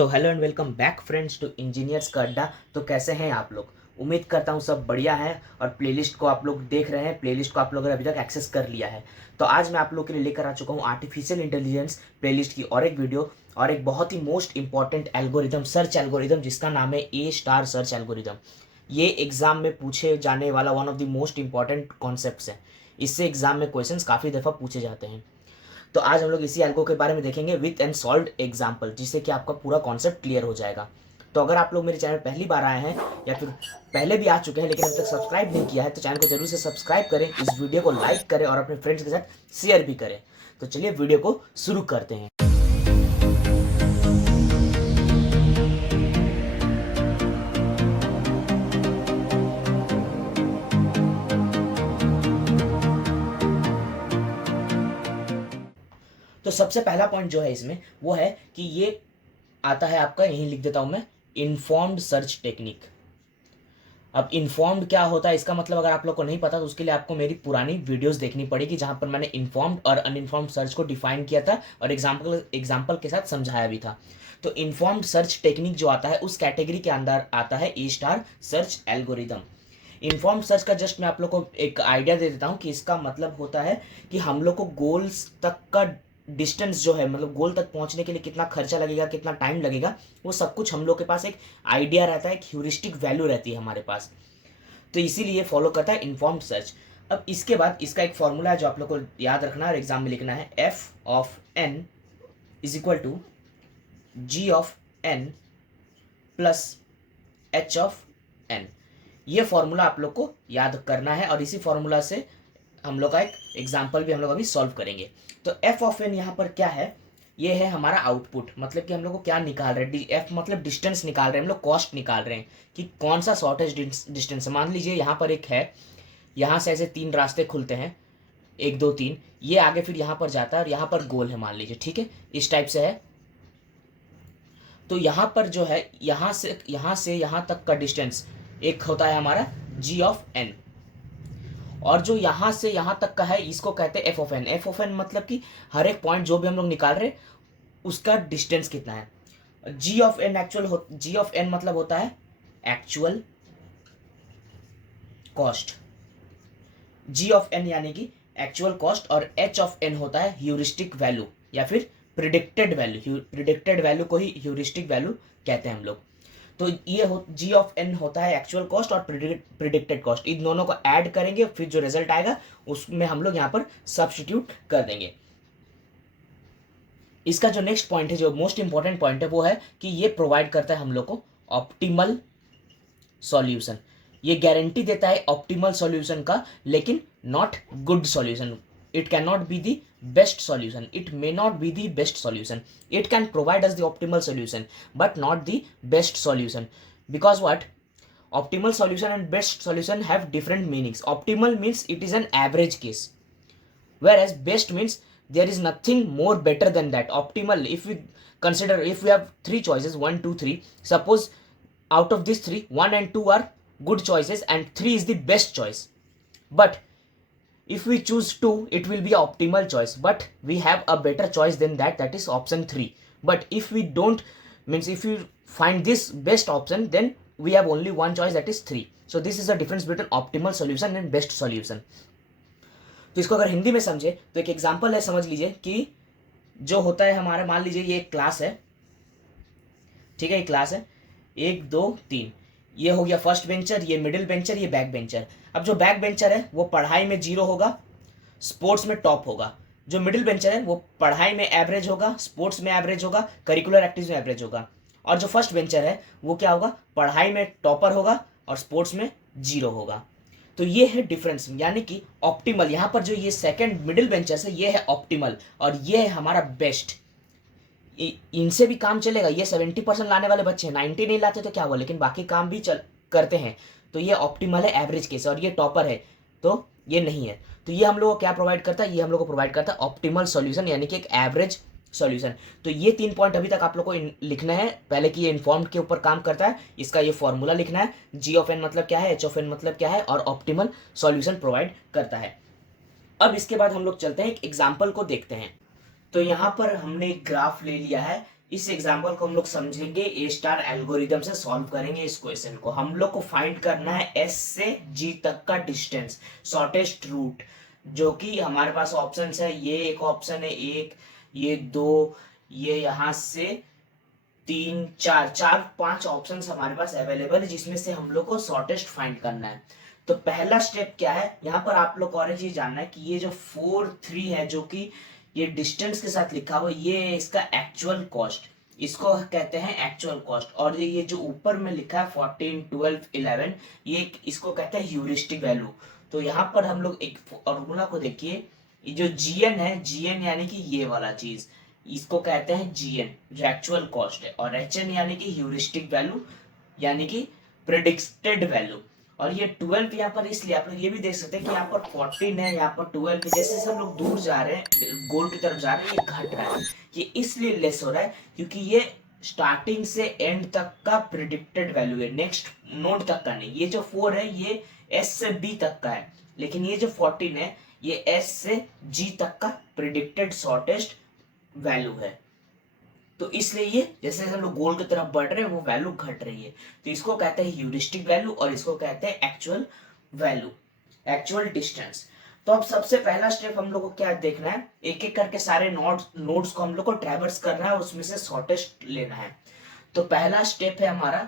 तो hello and welcome back friends to engineers का अड्डा। तो कैसे हैं आप लोग? उम्मीद करता हूँ सब बढ़िया है और प्लेलिस्ट को आप लोग देख रहे हैं। प्लेलिस्ट को आप लोगों ने अभी तक एक्सेस कर लिया है। तो आज मैं आप लोग के लिए लेकर आ चुका हूँ आर्टिफिशियल इंटेलिजेंस प्लेलिस्ट की और एक वीडियो और एक बहुत ही most important algorithm, search algorithm, जिसका नाम है ए स्टार सर्च एल्गोरिदम। ये एग्जाम में पूछे जाने वाला one of the most important concepts है। इससे एग्जाम में क्वेश्चंस काफ़ी दफ़ा पूछे जाते हैं। तो आज हम लोग इसी एल्गो के बारे में देखेंगे विथ एंड सॉल्व एग्जाम्पल, जिससे कि आपका पूरा कॉन्सेप्ट क्लियर हो जाएगा। तो अगर आप लोग मेरे चैनल पहली बार आए हैं या फिर पहले भी आ चुके हैं लेकिन अभी तक सब्सक्राइब नहीं किया है तो चैनल को जरूर से सब्सक्राइब करें, इस वीडियो को लाइक करें और अपने फ्रेंड्स के साथ शेयर भी करें। तो चलिए वीडियो को शुरू करते हैं। तो सबसे पहला पॉइंट जो है इसमें वो है कि ये आता है आपका, यहीं लिख देता हूं मैं, इन्फॉर्म्ड सर्च टेक्निक। अब इन्फॉर्म्ड क्या होता है, इसका मतलब अगर आप लोग को नहीं पता तो उसके लिए आपको मेरी पुरानी वीडियोस देखनी पड़ेगी, जहां पर मैंने इन्फॉर्म्ड और अनइन्फॉर्म्ड सर्च को डिफाइन किया था और एग्जाम्पल के साथ समझाया भी था। तो इन्फॉर्म्ड सर्च टेक्निक जो आता है उस कैटेगरी के अंदर आता है A star search algorithm. Informed search का जस्ट मैं आप लोग को एक आइडिया दे देता हूँ कि इसका मतलब होता है कि हम लोग को गोल्स तक का डिस्टेंस जो है, मतलब गोल तक पहुंचने के लिए कितना खर्चा लगेगा, कितना टाइम लगेगा, वो सब कुछ हम लोग के पास एक आइडिया रहता है, एक ह्यूरिस्टिक वैल्यू रहती है हमारे पास। तो इसीलिए फॉलो करता है इन्फॉर्म्ड सर्च। अब इसके बाद इसका एक फॉर्मूला है जो आप लोग को याद रखना है और एग्जाम में लिखना है, F of N is equal to G of N plus H of N. ये फॉर्मूला आप लोग को याद करना है और इसी फॉर्मूला से हम लोग का एक एग्जाम्पल भी हम लोग अभी सॉल्व करेंगे। तो एफ ऑफ एन यहाँ पर क्या है, ये है हमारा आउटपुट, मतलब कि हम लोग को क्या निकाल रहे हैं, एफ मतलब डिस्टेंस निकाल रहे हैं, हम लोग कॉस्ट निकाल रहे हैं कि कौन सा शॉर्टेज डिस्टेंस। मान लीजिए यहाँ पर एक है, यहाँ से ऐसे 3 रास्ते खुलते हैं, 1 2 3, ये आगे फिर यहाँ पर जाता है और यहाँ पर गोल है, मान लीजिए, ठीक है, इस टाइप से है। तो यहाँ पर जो है, यहाँ से यहाँ तक का डिस्टेंस एक होता है हमारा जी ऑफ एन, और जो यहाँ से यहाँ तक का है इसको कहते हैं F of N. F of N मतलब कि हर एक पॉइंट जो भी हम लोग निकाल रहे हैं उसका डिस्टेंस कितना है। G of N G of N मतलब होता है actual cost, G of N यानी कि एक्चुअल कॉस्ट, और एच ऑफ एन होता है ह्यूरिस्टिक वैल्यू या फिर प्रिडिक्टेड वैल्यू। प्रिडिक्टेड वैल्यू को ही ह्यूरिस्टिक वैल्यू कहते हैं हम लोग। तो ये जी ऑफ एन होता है एक्चुअल कॉस्ट और प्रिडिक्टेड कॉस्ट, इन दोनों को ऐड करेंगे, फिर जो रिजल्ट आएगा उसमें हम लोग यहाँ पर सब्स्टिट्यूट कर देंगे। इसका जो नेक्स्ट पॉइंट है, जो मोस्ट इंपॉर्टेंट पॉइंट है, वो है कि ये प्रोवाइड करता है हम लोग को ऑप्टिमल सॉल्यूशन। ये गारंटी देता है ऑप्टिमल सॉल्यूशन का, लेकिन not good solution. It cannot be the best solution. It may not be the best solution. It can provide us the optimal solution, but not the best solution. Because what? Optimal solution and best solution have different meanings. Optimal means it is an average case, whereas best means there is nothing more better than that. Optimal, if we consider, if we have 3 choices, 1 2 3, suppose out of these 3, 1 and 2 are good choices and 3 is the best choice, but if we choose 2 it will be an optimal choice, but we have a better choice than that, that is option 3. But if we don't, means if we find this best option, then we have only one choice, that is 3. So this is the difference between optimal solution and best solution. तो इसको अगर हिंदी में समझे तो एक example है, समझ लीजिए कि जो होता है हमारा, मान लीजिए ये एक क्लास है, ठीक है, ये क्लास है 1 2 3, ये हो गया फर्स्ट बेंचर, ये मिडिल बेंचर, ये बैक बेंचर। अब जो बैक बेंचर है वो पढ़ाई में 0 होगा, स्पोर्ट्स में टॉप होगा। जो मिडिल बेंचर है वो पढ़ाई में एवरेज होगा, स्पोर्ट्स में एवरेज होगा, करिकुलर एक्टिविटीज में एवरेज होगा। और जो फर्स्ट बेंचर है वो क्या होगा, पढ़ाई में टॉपर होगा और स्पोर्ट्स में 0 होगा। तो ये है डिफरेंस, यानी कि ऑप्टिमल, यहाँ पर जो ये सेकेंड मिडिल बेंचर है ये है ऑप्टिमल और ये है हमारा बेस्ट। इनसे भी काम चलेगा, ये 70% लाने वाले बच्चे हैं, 90 नहीं लाते तो क्या हुआ, लेकिन बाकी काम भी करते हैं। तो ये ऑप्टिमल है, एवरेज केस, और ये टॉपर है तो ये नहीं है। तो ये हम लोग को क्या प्रोवाइड करता है, ये हम लोग को प्रोवाइड करता है ऑप्टिमल सॉल्यूशन, यानी कि एक एवरेज सॉल्यूशन। तो ये 3 पॉइंट अभी तक आप लोग को लिखना है। पहले कि ये इन्फॉर्म्ड के ऊपर काम करता है, इसका ये फॉर्मूला लिखना है, जी ऑफ एन मतलब क्या है, एच ऑफ एन मतलब क्या है, और ऑप्टिमल सॉल्यूशन प्रोवाइड करता है। अब इसके बाद हम लोग चलते हैं एक एग्जाम्पल को देखते हैं। तो यहाँ पर हमने एक ग्राफ ले लिया है इस एग्जाम्पल को हम लोग समझेंगे, ए स्टार एल्गोरिदम से सॉल्व करेंगे इस क्वेश्चन को। हम लोग को फाइंड करना है एस से जी तक का डिस्टेंस, शॉर्टेस्ट रूट, जो कि हमारे पास ऑप्शन है, ये एक ऑप्शन है, एक, ये दो, ये यहाँ से तीन, चार, चार पांच ऑप्शंस हमारे पास अवेलेबल है, जिसमें से हम लोग को शॉर्टेस्ट फाइंड करना है। तो पहला स्टेप क्या है, यहाँ पर आप लोग और चीज जानना है कि ये जो 4 3 है, जो कि ये डिस्टेंस के साथ लिखा हुआ, ये है इसका एक्चुअल कॉस्ट, इसको कहते हैं एक्चुअल कॉस्ट। और ये जो ऊपर में लिखा है 14 12 11, ये इसको कहते हैं ह्यूरिस्टिक वैल्यू। तो यहाँ पर हम लोग एक फॉर्मूला को देखिए, ये जो जीएन है, जीएन यानी कि ये वाला चीज, इसको कहते हैं जीएन जो एक्चुअल कॉस्ट है, और एचएन यानी कि ह्यूरिस्टिक वैल्यू यानी कि प्रेडिक्टेड वैल्यू। और ये 12 यहाँ पर इसलिए आप लोग ये भी देख सकते हैं कि यहाँ पर 14 है, यहाँ पर 12 है, जैसे जैसे हम लोग दूर जा रहे हैं, गोल की तरफ जा रहे हैं, ये घट रहा है। ये इसलिए लेस हो रहा है क्योंकि ये स्टार्टिंग से एंड तक का प्रिडिक्टेड वैल्यू है, नेक्स्ट नोड तक का नहीं। ये जो 4 है ये एस से बी तक का है, लेकिन ये जो 14 है ये एस से जी तक का प्रिडिक्टेड शॉर्टेस्ट वैल्यू है। तो इसलिए ये जैसे हम लोग गोल की तरफ बढ़ रहे हैं वो वैल्यू घट रही है। तो इसको कहते हैं ह्यूरिस्टिक वैल्यू और इसको कहते हैं एक्चुअल वैल्यू, एक्चुअल डिस्टेंस। तो अब सबसे पहला स्टेप हम लोग को क्या देखना है, एक एक करके सारे नोड्स को हम लोग को ट्रैवर्स करना है, उसमें से शॉर्टेस्ट लेना है। तो पहला स्टेप है हमारा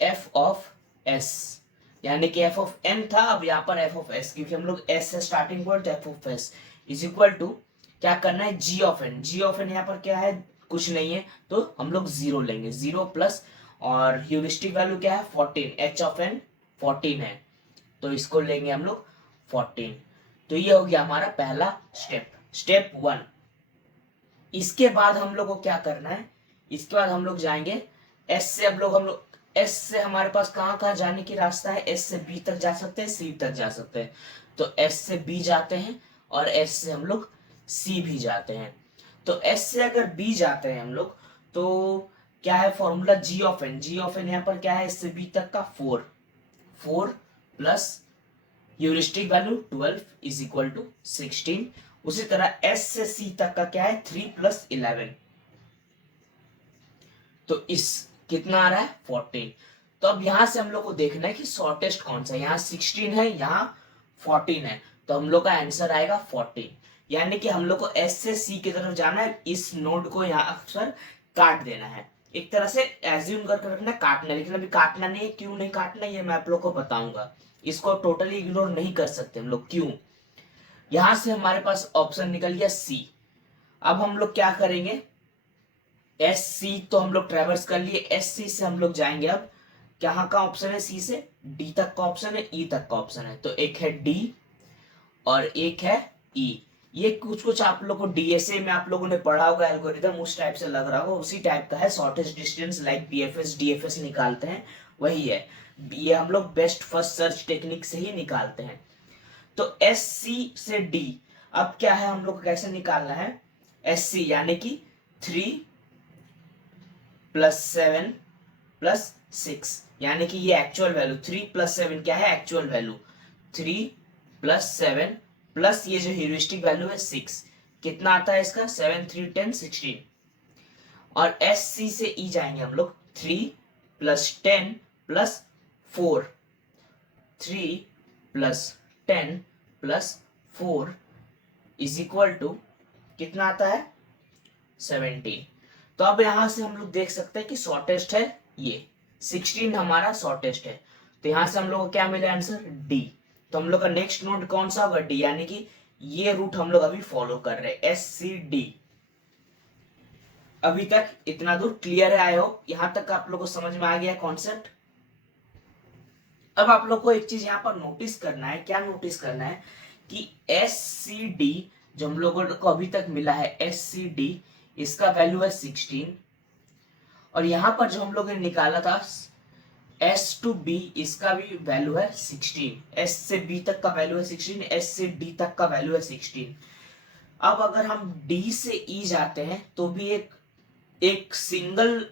एफ ऑफ एस, यानी कि एफ ऑफ एन था, अब यहाँ पर एफ ऑफ एस, क्योंकि हम लोग एस से starting point, F of S is equal to क्या करना है, G of N. G of N यहाँ पर क्या है, कुछ नहीं है, तो हम लोग जीरो लेंगे, जीरो प्लस, और ह्यूरिस्टिक वैल्यू क्या है 14, एच ऑफ एन 14 है, तो इसको लेंगे हम लोग 14। तो ये हो गया हमारा पहला स्टेप, स्टेप 1। इसके बाद हम लोग को क्या करना है, इसके बाद हम लोग जाएंगे एस से, हम लोग एस से हमारे पास कहाँ कहाँ जाने की रास्ता है, एस से बी तक जा सकते हैं, सी तक जा सकते हैं। तो एस से बी जाते हैं और एस से हम लोग सी भी जाते हैं। तो एस से अगर बी जाते हैं हम लोग, तो क्या है formula, G of N. G of N यहाँ पर क्या है, एस से बी तक का 4 plus heuristic value 12 is equal to 16। उसी तरह एस से सी तक का क्या है, 3 प्लस 11, तो इस कितना आ रहा है 14। तो अब यहां से हम लोग को देखना है कि शॉर्टेस्ट कौन सा है, यहाँ 16 है, यहाँ 14 है, तो हम लोग का आंसर आएगा 14। यानी कि हम लोग को एस से सी की तरफ जाना है, इस नोड को यहाँ अक्सर काट देना है, एक तरह से एज्यूम करके रखना, काटना, लेकिन अभी काटना नहीं है। क्यों नहीं काटना ये मैं आप लोग को बताऊंगा, इसको टोटली इग्नोर नहीं कर सकते हम लोग। क्यों, यहां से हमारे पास ऑप्शन निकल गया सी। अब हम लोग क्या करेंगे, एस सी तो हम लोग ट्रेवर्स कर लिए, एस सी से हम लोग जाएंगे, अब कहाँ का ऑप्शन है, सी से डी तक का ऑप्शन है, ई तक का ऑप्शन है, तो एक है डी और एक है ई। ये कुछ कुछ आप लोग को डीएसए में आप लोगों ने पढ़ा होगा, एल्गोरिदम उस टाइप से लग रहा होगा, उसी टाइप का है, shortest distance like BFS DFS निकालते हैं वही है। ये हम लोग बेस्ट फर्स्ट सर्च टेक्निक से ही निकालते हैं। तो एस सी से डी, अब क्या है हम लोग को कैसे निकालना है, एस सी यानी कि 3 प्लस 7 प्लस 6, यानी कि ये एक्चुअल वैल्यू, 3 प्लस 7 क्या है, एक्चुअल वैल्यू, 3 प्लस 7 प्लस ये जो ह्यूरिस्टिक वैल्यू है 6, कितना आता है इसका, 7 3 10 16। और एस सी से ई जाएंगे हम लोग, 3 plus 10 plus 4, 3 plus 10 plus 4 is equal to कितना आता है 17। तो अब यहां से हम लोग देख सकते हैं कि शॉर्टेस्ट है ये 16 हमारा शॉर्टेस्ट है। तो यहां से हम लोग को क्या मिला आंसर, डी। तो हम लोग का नेक्स्ट नोड कौन सा होगा, डी, यानी कि ये रूट हम लोग अभी फॉलो कर रहे हैं, एस सी डी। अभी तक इतना दूर क्लियर है, आई होप यहां तक आप लोग को समझ में आ गया कॉन्सेप्ट। अब आप लोग को एक चीज यहाँ पर नोटिस करना है, क्या नोटिस करना है कि एस सी डी जो हम लोगों को अभी तक मिला है, एस सी डी, इसका वैल्यू है 16, और यहां पर जो हम लोग ने निकाला था एस टू बी, इसका भी वैल्यू है 16, एस से बी तक का वैल्यू है 16, एस से डी तक का वैल्यू है 16। अब अगर हम डी से ई जाते हैं तो भी एक सिंगल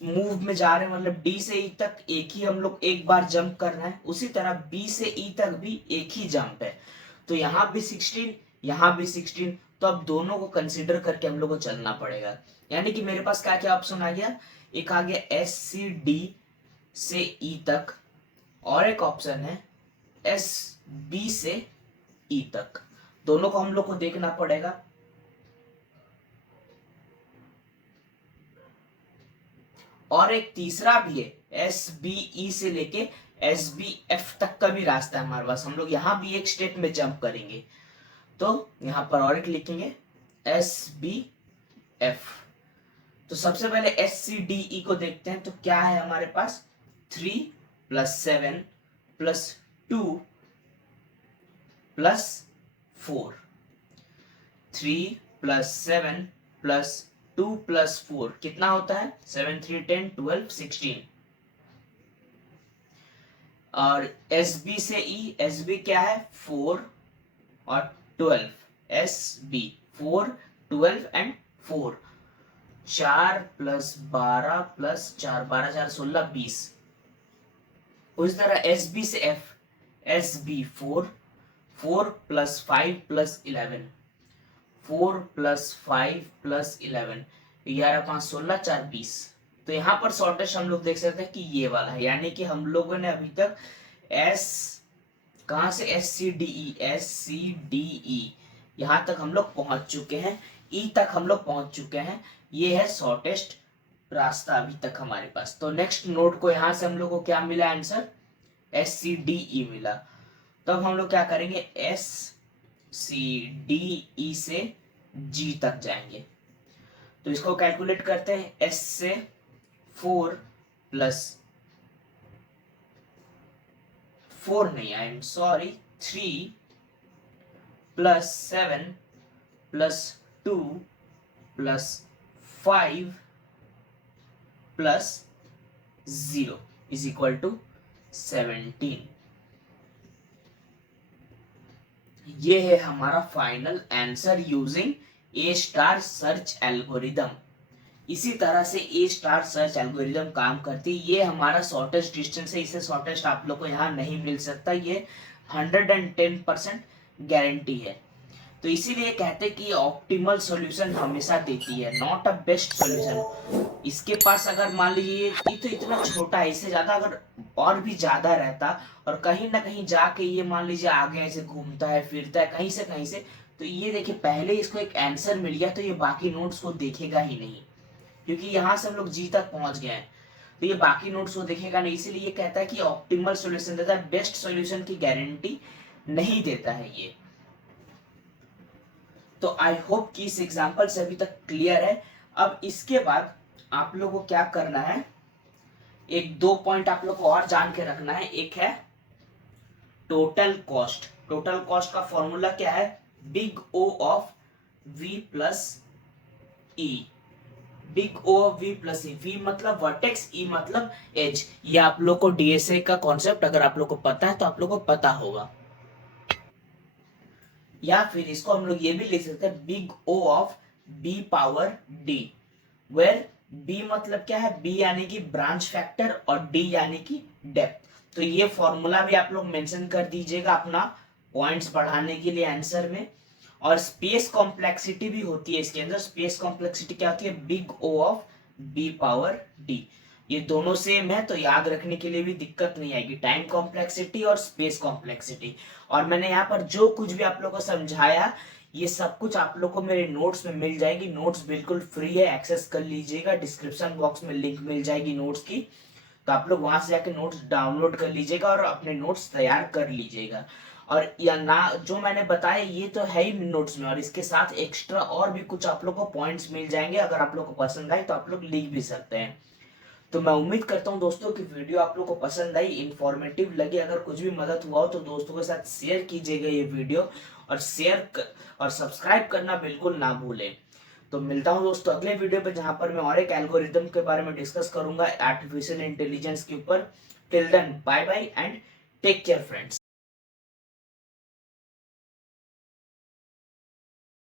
मूव में जा रहे हैं, मतलब डी से ई तक एक ही हम लोग एक बार जंप करना है, उसी तरह बी से ई तक भी एक ही जंप है। तो यहाँ भी 16, यहाँ भी 16, तो अब दोनों को कंसिडर करके हम लोग को चलना पड़ेगा। यानी कि मेरे पास क्या क्या ऑप्शन आ गया, एक आ गया एस सी डी से ई तक, और एक ऑप्शन है एस बी से ई तक। दोनों को हम लोग को देखना पड़ेगा। और एक तीसरा भी है, एस बी ई से लेके एस बी एफ तक का भी रास्ता है हमारे पास। हम लोग यहाँ भी एक स्टेप में जंप करेंगे, तो यहाँ पर और एक लिखेंगे एस बी एफ। तो सबसे पहले एस सी डी ई को देखते हैं। तो क्या है हमारे पास, 3 + 7 + 2 + 4। 3 + 7 + 2 + 4 कितना होता है, 7 3 10 12 16। और एस बी से ई, एस बी क्या है 4 और 12, एस बी 4 12 एंड 4, 4 + 12 + 4, 12 4 16 20। उसी तरह एस बी से एफ, एस बी 4 4 + 5 + 11, 4 + 5 + 11, 11 5 16 4 20। तो यहाँ पर शॉर्टेस्ट हम लोग देख सकते हैं कि ये वाला है। यानी कि हम लोगों ने अभी तक एस, कहाँ से, S C D E, S C D E यहाँ तक हम लोग पहुंच चुके हैं, ई तक हम लोग पहुंच चुके हैं। ये है शॉर्टेस्ट रास्ता अभी तक हमारे पास। तो नेक्स्ट नोड को यहाँ से हम लोग को क्या मिला answer, S C D E मिला। तो अब हम लोग क्या करेंगे, एस सी डी ई से जी तक जाएंगे। तो इसको कैलकुलेट करते हैं, एस से 4 + 4 नहीं, आई एम सॉरी, 3 + 7 + 2 + 5 + 0 = 17। ये है हमारा फाइनल आंसर यूजिंग ए स्टार सर्च एल्गोरिदम। इसी तरह से ए स्टार सर्च एल्गोरिदम काम करती है। ये हमारा शॉर्टेस्ट डिस्टेंस है, इससे शॉर्टेस्ट आप लोग को यहाँ नहीं मिल सकता। ये 110% गारंटी है। तो इसीलिए कहते हैं कि ऑप्टिमल सॉल्यूशन हमेशा देती है, नॉट अ बेस्ट सॉल्यूशन। इसके पास अगर मान लीजिए ये तो इतना छोटा है, इससे ज्यादा अगर और भी ज्यादा रहता और कहीं ना कहीं जाके ये मान लीजिए आगे ऐसे घूमता है फिरता है कहीं से, तो ये देखिए पहले इसको एक आंसर मिल गया, तो ये बाकी नोट्स को देखेगा ही नहीं, क्योंकि यहाँ से हम लोग जी तक पहुंच गए हैं। तो ये बाकी नोट्स को देखेगा नहीं। इसीलिए ये कहता है कि ऑप्टिमल सॉल्यूशन देता है, बेस्ट सॉल्यूशन की गारंटी नहीं देता है ये। तो आई होप कि इस एग्जाम्पल से अभी तक क्लियर है। अब इसके बाद आप लोगों को क्या करना है, एक दो पॉइंट आप लोग को और जान के रखना है। एक है टोटल कॉस्ट। टोटल कॉस्ट का फॉर्मूला क्या है, big O of V plus E. Big O of V plus E, V मतलब वर्टेक्स, ई मतलब एज। ये आप लोग को डीएसए का कॉन्सेप्ट अगर आप लोग को पता है तो आप लोग को पता होगा। या फिर इसको हम लोग ये भी लिख सकते हैं, big O of B power D, where B मतलब क्या है, बी यानी कि ब्रांच फैक्टर और डी यानी कि डेप्थ। तो ये फॉर्मूला भी आप लोग मेंशन कर दीजिएगा अपना पॉइंट्स बढ़ाने के लिए आंसर में। और स्पेस कॉम्प्लेक्सिटी भी होती है इसके अंदर। स्पेस कॉम्प्लेक्सिटी क्या होती है, big O of B power D. ये दोनों सेम है तो याद रखने के लिए भी दिक्कत नहीं आएगी, टाइम कॉम्प्लेक्सिटी और स्पेस कॉम्प्लेक्सिटी। और मैंने यहाँ पर जो कुछ भी आप लोगों को समझाया, ये सब कुछ आप लोग को मेरे नोट्स में मिल जाएगी। नोट्स बिल्कुल फ्री है, एक्सेस कर लीजिएगा। डिस्क्रिप्शन बॉक्स में लिंक मिल जाएगी नोट्स की, तो आप लोग वहां से जाके नोट्स डाउनलोड कर लीजिएगा और अपने नोट्स तैयार कर लीजिएगा। और या ना जो मैंने बताया ये तो है ही नोट्स में, और इसके साथ एक्स्ट्रा और भी कुछ आप लोग को पॉइंट्स मिल जाएंगे। अगर आप लोग को पसंद आए तो आप लोग लिख भी सकते हैं। तो मैं उम्मीद करता हूं दोस्तों कि वीडियो आप लोग को पसंद आई, इंफॉर्मेटिव लगी। अगर कुछ भी मदद हुआ हो तो दोस्तों के साथ शेयर कीजिएगा ये वीडियो, और और सब्सक्राइब करना बिल्कुल ना भूलें। तो मिलता हूं दोस्तों अगले वीडियो पे, जहां पर मैं और एक एल्गोरिदम के बारे में डिस्कस करूंगा, आर्टिफिशियल इंटेलिजेंस के ऊपर। Till then bye bye and take care friends.